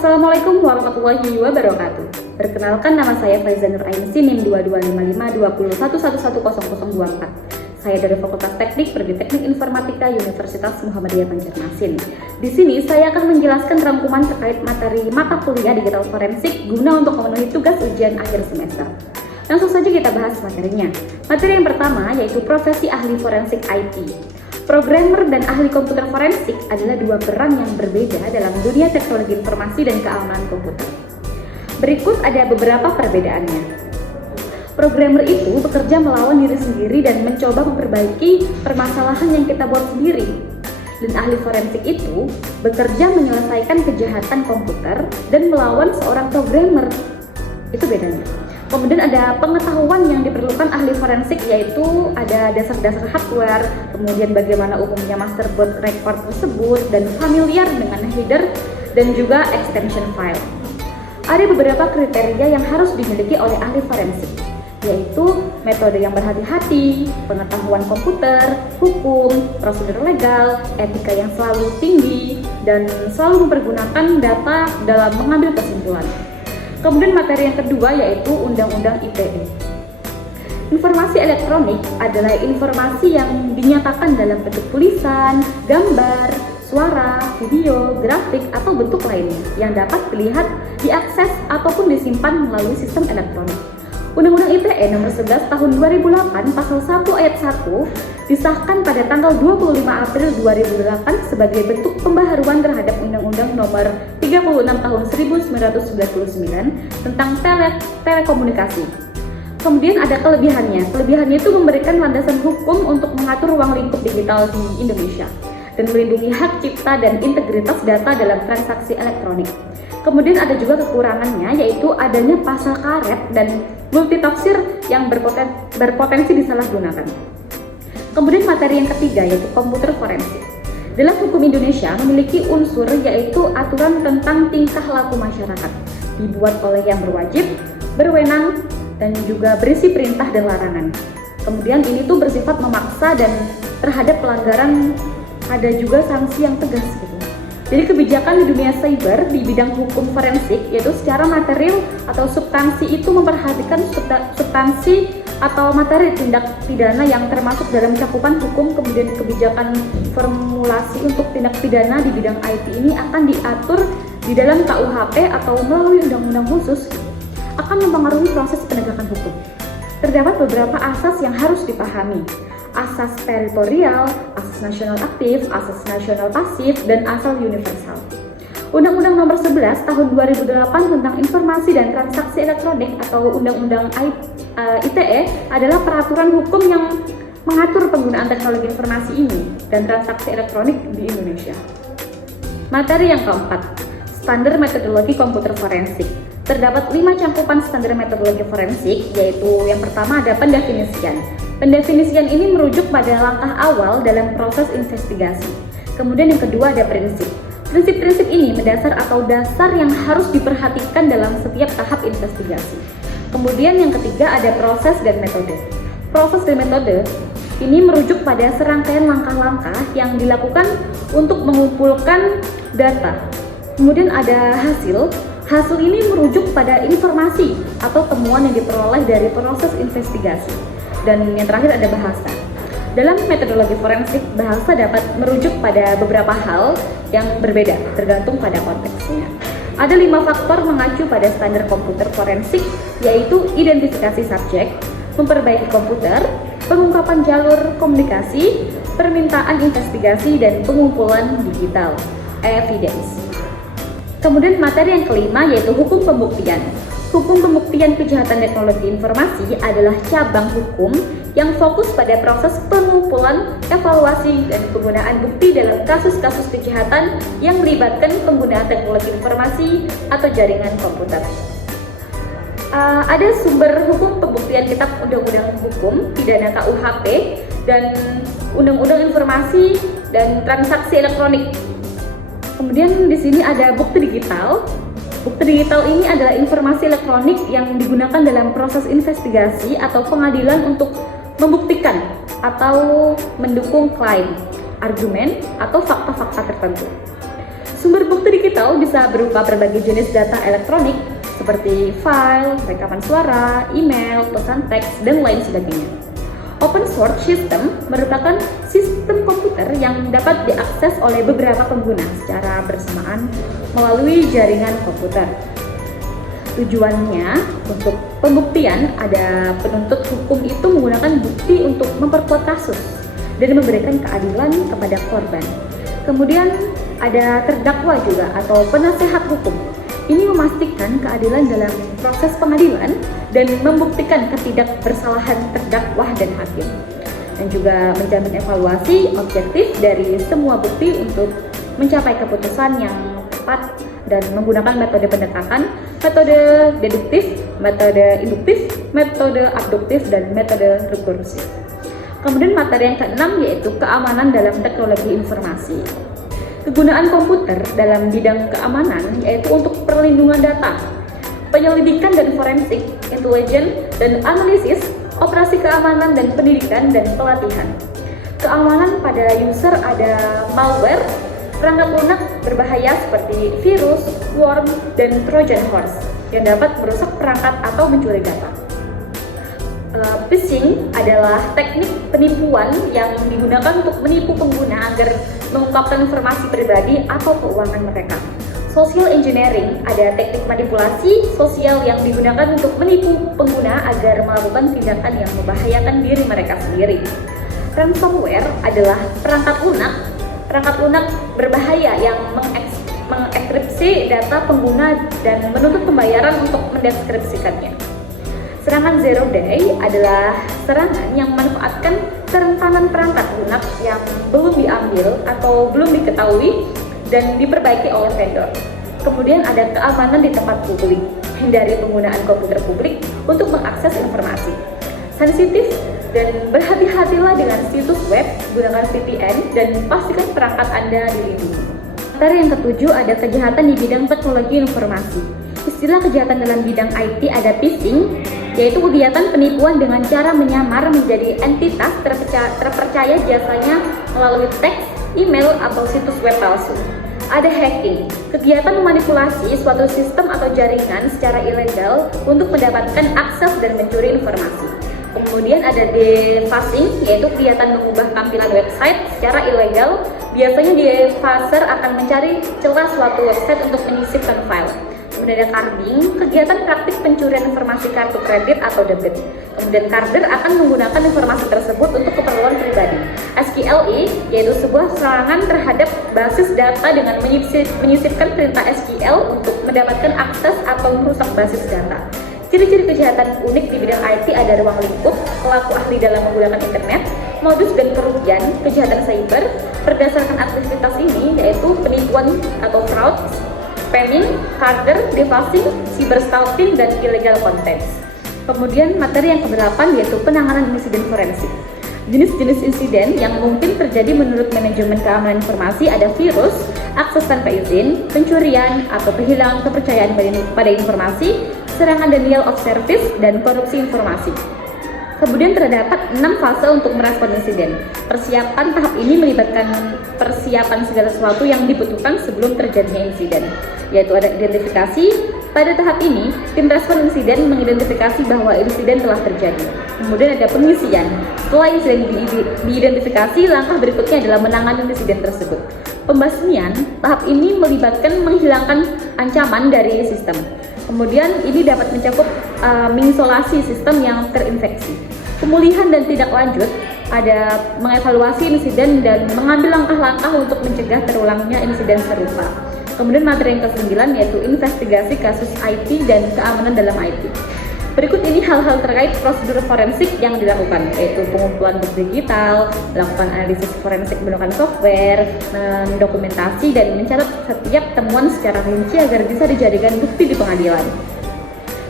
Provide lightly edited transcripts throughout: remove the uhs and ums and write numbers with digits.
Assalamualaikum warahmatullahi wabarakatuh. Perkenalkan, nama saya Faiza Nur Ainsi, NIM 225520111004. Saya dari Fakultas Teknik Prodi Teknik Informatika Universitas Muhammadiyah Banjarmasin. Di sini saya akan menjelaskan rangkuman terkait materi mata kuliah digital forensik guna untuk memenuhi tugas ujian akhir semester. Langsung saja kita bahas materinya. Materi yang pertama yaitu profesi ahli forensik IT. Programmer dan ahli komputer forensik adalah dua peran yang berbeda dalam dunia teknologi informasi dan keamanan komputer. Berikut ada beberapa perbedaannya. Programmer itu bekerja melawan diri sendiri dan mencoba memperbaiki permasalahan yang kita buat sendiri. Dan ahli forensik itu bekerja menyelesaikan kejahatan komputer dan melawan seorang programmer. Itu bedanya. Kemudian ada pengetahuan yang diperlukan ahli forensik, yaitu ada dasar-dasar hardware, kemudian bagaimana umumnya masterboard record tersebut, dan familiar dengan header dan juga extension file. Ada beberapa kriteria yang harus dimiliki oleh ahli forensik, yaitu metode yang berhati-hati, pengetahuan komputer, hukum, prosedur legal, etika yang selalu tinggi, dan selalu mempergunakan data dalam mengambil kesimpulan. Kemudian materi yang kedua yaitu Undang-Undang ITE. Informasi elektronik adalah informasi yang dinyatakan dalam bentuk tulisan, gambar, suara, video, grafik, atau bentuk lainnya yang dapat dilihat, diakses, ataupun disimpan melalui sistem elektronik. Undang-Undang ITE nomor 11 tahun 2008 pasal 1 ayat 1 disahkan pada tanggal 25 April 2008 sebagai bentuk pembaharuan terhadap Undang-Undang nomor 36 tahun 1999 tentang telekomunikasi. Kemudian ada kelebihannya. Kelebihannya itu memberikan landasan hukum untuk mengatur ruang lingkup digital di Indonesia dan melindungi hak cipta dan integritas data dalam transaksi elektronik. Kemudian ada juga kekurangannya, yaitu adanya pasal karet dan multitafsir yang berpotensi disalahgunakan. Kemudian materi yang ketiga yaitu komputer forensik. Dalam hukum Indonesia memiliki unsur yaitu aturan tentang tingkah laku masyarakat, dibuat oleh yang berwajib, berwenang, dan juga berisi perintah dan larangan. Kemudian ini tuh bersifat memaksa dan terhadap pelanggaran ada juga sanksi yang tegas gitu. Jadi kebijakan di dunia cyber di bidang hukum forensik yaitu secara material atau substansi itu memperhatikan substansi atau materi tindak pidana yang termasuk dalam cakupan hukum. Kemudian kebijakan formulasi untuk tindak pidana di bidang IT ini akan diatur di dalam KUHP atau melalui undang-undang khusus, akan mempengaruhi proses penegakan hukum. Terdapat beberapa asas yang harus dipahami. Asas teritorial, asas nasional aktif, asas nasional pasif, dan asas universal. Undang-Undang nomor 11 tahun 2008 tentang informasi dan transaksi elektronik atau Undang-Undang ITE adalah peraturan hukum yang mengatur penggunaan teknologi informasi ini dan transaksi elektronik di Indonesia. Materi yang keempat, standar metodologi komputer forensik. Terdapat 5 cangkupan standar metodologi forensik, yaitu yang pertama ada pendefinisian. Pendefinisian ini merujuk pada langkah awal dalam proses investigasi. Kemudian yang kedua ada prinsip. Prinsip-prinsip ini mendasar atau dasar yang harus diperhatikan dalam setiap tahap investigasi. Kemudian yang ketiga ada proses dan metode. Proses dan metode ini merujuk pada serangkaian langkah-langkah yang dilakukan untuk mengumpulkan data. Kemudian ada hasil. Hasil ini merujuk pada informasi atau temuan yang diperoleh dari proses investigasi. Dan yang terakhir ada bahasa. Dalam metodologi forensik, bahasa dapat merujuk pada beberapa hal yang berbeda tergantung pada konteksnya. Ada 5 faktor mengacu pada standar komputer forensik, yaitu identifikasi subjek, memperbaiki komputer, pengungkapan jalur komunikasi, permintaan investigasi, dan pengumpulan digital, evidence. Kemudian materi yang kelima yaitu hukum pembuktian. Hukum pembuktian kejahatan teknologi informasi adalah cabang hukum yang fokus pada proses pengumpulan, evaluasi, dan penggunaan bukti dalam kasus-kasus kejahatan yang melibatkan penggunaan teknologi informasi atau jaringan komputer. Ada sumber hukum pembuktian kitab Undang-Undang Hukum Pidana KUHP dan Undang-Undang Informasi dan Transaksi Elektronik. Kemudian di sini ada bukti digital. Bukti digital ini adalah informasi elektronik yang digunakan dalam proses investigasi atau pengadilan untuk membuktikan atau mendukung klaim, argumen, atau fakta-fakta tertentu. Sumber bukti digital bisa bisa berupa berbagai jenis data elektronik seperti file, rekaman suara, email, pesan teks, dan lain sebagainya. Open source system merupakan sistem komputer yang dapat diakses oleh beberapa pengguna secara bersamaan melalui jaringan komputer. Tujuannya untuk pembuktian, ada penuntut hukum itu menggunakan bukti untuk memperkuat kasus dan memberikan keadilan kepada korban. Kemudian ada terdakwa juga atau penasehat hukum. Ini memastikan keadilan dalam proses pengadilan dan membuktikan ketidakbersalahan terdakwa dan hakim. Dan juga menjamin evaluasi objektif dari semua bukti untuk mencapai keputusan yang tepat dan menggunakan metode pendekatan, metode deduktif, metode induktif, metode abduktif, dan metode rekursif. Kemudian materi yang keenam yaitu keamanan dalam teknologi informasi. Kegunaan komputer dalam bidang keamanan yaitu untuk perlindungan data, penyelidikan dan forensik, intelijen dan analisis, operasi keamanan dan pendidikan dan pelatihan. Keamanan pada user ada malware, perangkat lunak berbahaya seperti virus, worm, dan trojan horse yang dapat merusak perangkat atau mencuri data. Phishing adalah teknik penipuan yang digunakan untuk menipu pengguna agar mengungkapkan informasi pribadi atau keuangan mereka. Social engineering ada teknik manipulasi sosial yang digunakan untuk menipu pengguna agar melakukan tindakan yang membahayakan diri mereka sendiri. Ransomware adalah perangkat lunak berbahaya yang mengenkripsi data pengguna dan menuntut pembayaran untuk mendeskripsikannya. Serangan zero day adalah serangan yang memanfaatkan kerentanan perangkat lunak yang belum diambil atau belum diketahui dan diperbaiki oleh vendor. Kemudian ada keamanan di tempat publik. Hindari penggunaan komputer publik untuk mengakses informasi sensitif dan berhati-hatilah dengan situs web, gunakan VPN dan pastikan perangkat Anda dilindungi. Materi yang ketujuh ada kejahatan di bidang teknologi informasi. Istilah kejahatan dalam bidang IT ada phishing, yaitu kegiatan penipuan dengan cara menyamar menjadi entitas terpercaya jasanya melalui teks, email, atau situs web palsu. Ada hacking, kegiatan memanipulasi suatu sistem atau jaringan secara ilegal untuk mendapatkan akses dan mencuri informasi. Kemudian ada defacing, yaitu kegiatan mengubah tampilan website secara ilegal. Biasanya defacer akan mencari celah suatu website untuk menyisipkan file. Kemudian ada carding, kegiatan praktik pencurian informasi kartu kredit atau debit. Kemudian carder akan menggunakan informasi tersebut untuk keperluan pribadi. SQLE yaitu sebuah serangan terhadap basis data dengan menyisipkan perintah SQL untuk mendapatkan akses atau merusak basis data. Ciri-ciri kejahatan unik di bidang IT ada ruang lingkup, pelaku ahli dalam menggunakan internet, modus dan kerugian, kejahatan cyber. Berdasarkan aktivitas ini yaitu penipuan atau fraud, spamming, carder, defacing, cyberstalking, dan illegal content. Kemudian materi yang ke-8 yaitu penanganan insiden forensik. Jenis-jenis insiden yang mungkin terjadi menurut manajemen keamanan informasi ada virus, akses tanpa izin, pencurian atau kehilangan kepercayaan pada informasi, serangan denial of service, dan korupsi informasi. Kemudian terdapat 6 fase untuk merespon insiden. Persiapan tahap ini melibatkan persiapan segala sesuatu yang dibutuhkan sebelum terjadinya insiden, yaitu ada identifikasi. Pada tahap ini, tim respon insiden mengidentifikasi bahwa insiden telah terjadi. Kemudian ada pengisian. Setelah insiden diidentifikasi, langkah berikutnya adalah menangani insiden tersebut. Pembasmian, tahap ini melibatkan menghilangkan ancaman dari sistem. Kemudian ini dapat mencakup mengisolasi sistem yang terinfeksi. Pemulihan dan tindak lanjut ada mengevaluasi insiden dan mengambil langkah-langkah untuk mencegah terulangnya insiden serupa. Kemudian materi yang ke-9 yaitu investigasi kasus IT dan keamanan dalam IT. Berikut ini hal-hal terkait prosedur forensik yang dilakukan, yaitu pengumpulan bukti digital, melakukan analisis forensik menggunakan software, mendokumentasi dan mencatat setiap temuan secara rinci agar bisa dijadikan bukti di pengadilan.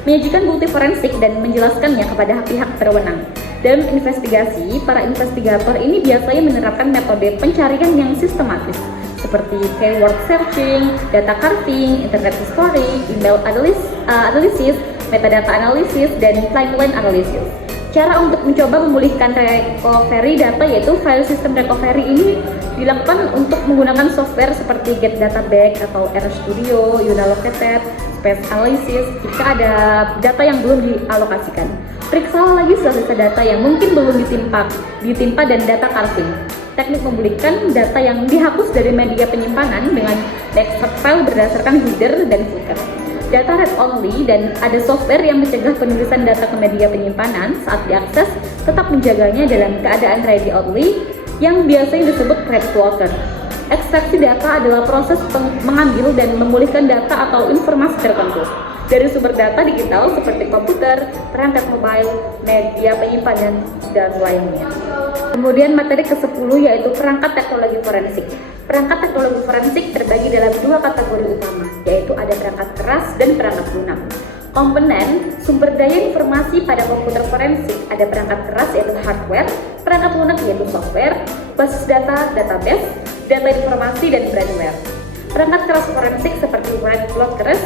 Menyajikan bukti forensik dan menjelaskannya kepada pihak berwenang. Dalam investigasi, para investigator ini biasanya menerapkan metode pencarian yang sistematis, seperti keyword searching, data carving, internet history, email analysis, metadata analysis, dan timeline analysis. Cara untuk mencoba memulihkan recovery data yaitu file system recovery ini dilakukan untuk menggunakan software seperti Get Data Back atau RStudio, Unallocated, Space Analysis jika ada data yang belum dialokasikan. Periksa lagi sisa data yang mungkin belum ditimpa dan data carving. Teknik memulihkan data yang dihapus dari media penyimpanan dengan extract file berdasarkan header dan footer. Data read only dan ada software yang mencegah penulisan data ke media penyimpanan saat diakses tetap menjaganya dalam keadaan read only yang biasanya disebut read to author. Ekstraksi data adalah proses mengambil dan memulihkan data atau informasi tertentu dari sumber data digital seperti komputer, perangkat mobile, media penyimpanan, dan lainnya. Kemudian materi ke-10 yaitu perangkat teknologi forensik. Perangkat teknologi forensik terbagi dalam dua kategori utama, yaitu ada perangkat keras dan perangkat lunak. Komponen sumber daya informasi pada komputer forensik ada perangkat keras yaitu hardware, perangkat lunak yaitu software, basis data, database, data informasi, dan brainware. Perangkat keras forensik seperti write blockers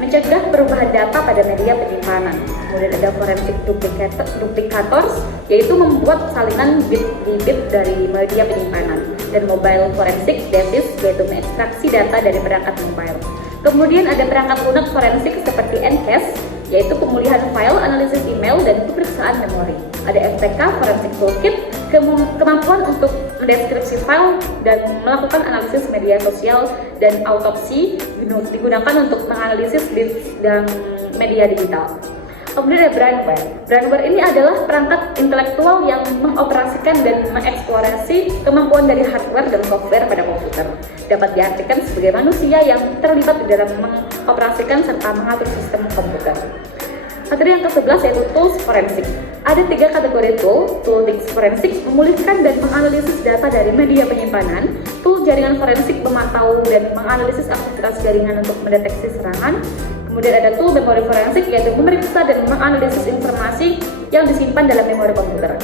mencegah perubahan data pada media penyimpanan. Kemudian ada forensic duplicators, yaitu membuat salinan bit dari media penyimpanan. Dan mobile forensic device, yaitu mengekstraksi data dari perangkat mobile. Kemudian ada perangkat lunak forensik seperti Ncache, yaitu pemulihan file, analisis email, dan pemeriksaan memori. Ada FTK Forensic Toolkit, kemampuan untuk mendeskripsi file dan melakukan analisis media sosial, dan autopsi digunakan untuk menganalisis bits dan media digital. Kemudian ada brainware. Brainware ini adalah perangkat intelektual yang mengoperasikan dan mengeksplorasi kemampuan dari hardware dan software pada komputer. Dapat diartikan sebagai manusia yang terlibat di dalam mengoperasikan serta mengatur sistem komputer. Materi yang ke-11 yaitu tools forensik. Ada 3 kategori tool disk forensik memulihkan dan menganalisis data dari media penyimpanan, tool jaringan forensik memantau dan menganalisis aktivitas jaringan untuk mendeteksi serangan, kemudian ada tool memori forensik yaitu memeriksa dan menganalisis informasi yang disimpan dalam memori komputer.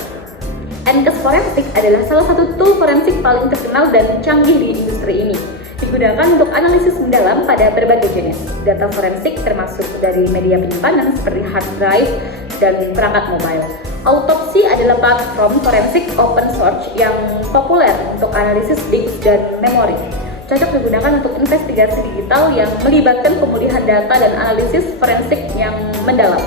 Ncache forensik adalah salah satu tool forensik paling terkenal dan canggih di industri ini. Digunakan untuk analisis mendalam pada berbagai jenis data forensik termasuk dari media penyimpanan seperti hard drive dan perangkat mobile. Autopsi adalah platform forensik open source yang populer untuk analisis disk dan memori. Cocok digunakan untuk investigasi digital yang melibatkan pemulihan data dan analisis forensik yang mendalam.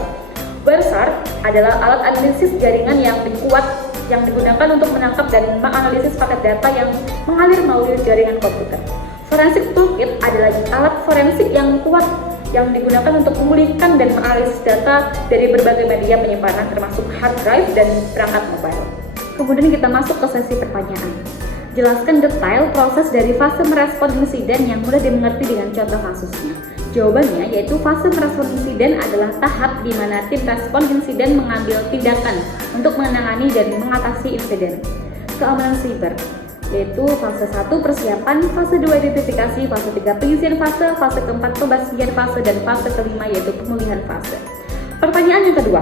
Wireshark adalah alat analisis jaringan yang kuat yang digunakan untuk menangkap dan menganalisis paket data yang mengalir melalui jaringan komputer. Forensic Toolkit adalah alat forensik yang kuat yang digunakan untuk memulihkan dan menganalisis data dari berbagai media penyimpanan termasuk hard drive dan perangkat mobile. Kemudian kita masuk ke sesi pertanyaan. Jelaskan detail proses dari fase merespon insiden yang mudah dimengerti dengan contoh kasusnya. Jawabannya yaitu fase merespon insiden adalah tahap di mana tim respon insiden mengambil tindakan untuk menangani dan mengatasi insiden. Keamanan siber yaitu fase 1 persiapan, fase 2 identifikasi, fase 3 pengisian fase keempat pembasian fase, dan fase kelima yaitu pemulihan fase. Pertanyaan yang kedua,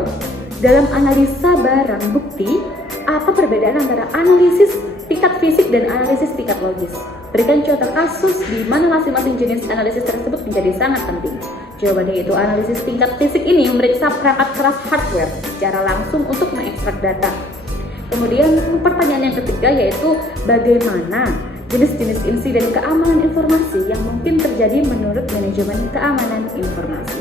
dalam analisa barang bukti, apa perbedaan antara analisis tingkat fisik dan analisis tingkat logis? Berikan contoh kasus di mana masing-masing jenis analisis tersebut menjadi sangat penting. Jawabannya yaitu analisis tingkat fisik ini memeriksa perangkat keras hardware secara langsung untuk mengekstrak data. Kemudian pertanyaan yang ketiga yaitu bagaimana jenis-jenis insiden keamanan informasi yang mungkin terjadi menurut manajemen keamanan informasi.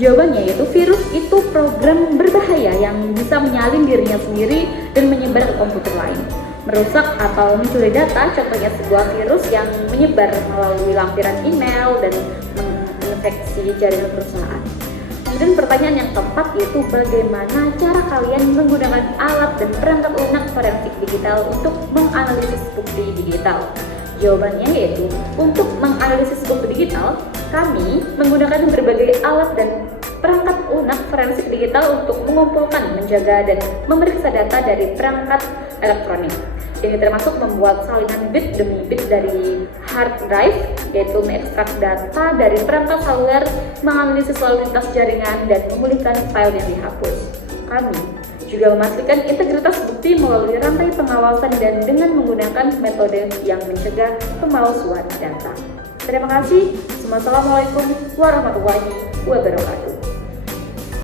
Jawabannya yaitu virus itu program berbahaya yang bisa menyalin dirinya sendiri dan menyebar ke komputer lain. Merusak atau mencuri data, contohnya sebuah virus yang menyebar melalui lampiran email dan menginfeksi jaringan perusahaan. Kemudian pertanyaan yang keempat yaitu bagaimana cara kalian menggunakan alat dan perangkat lunak forensik digital untuk menganalisis bukti digital. Jawabannya yaitu untuk menganalisis bukti digital, kami menggunakan berbagai alat dan perangkat lunak forensik digital untuk mengumpulkan, menjaga, dan memeriksa data dari perangkat elektronik. Ini termasuk membuat salinan bit demi bit dari hard drive, yaitu mengekstrak data dari perangkat hardware, menganalisis lalu lintas jaringan, dan memulihkan file yang dihapus. Kami juga memastikan integritas bukti melalui rantai pengawasan dan dengan menggunakan metode yang mencegah pemalsuan data. Terima kasih. Wassalamualaikum warahmatullahi wabarakatuh.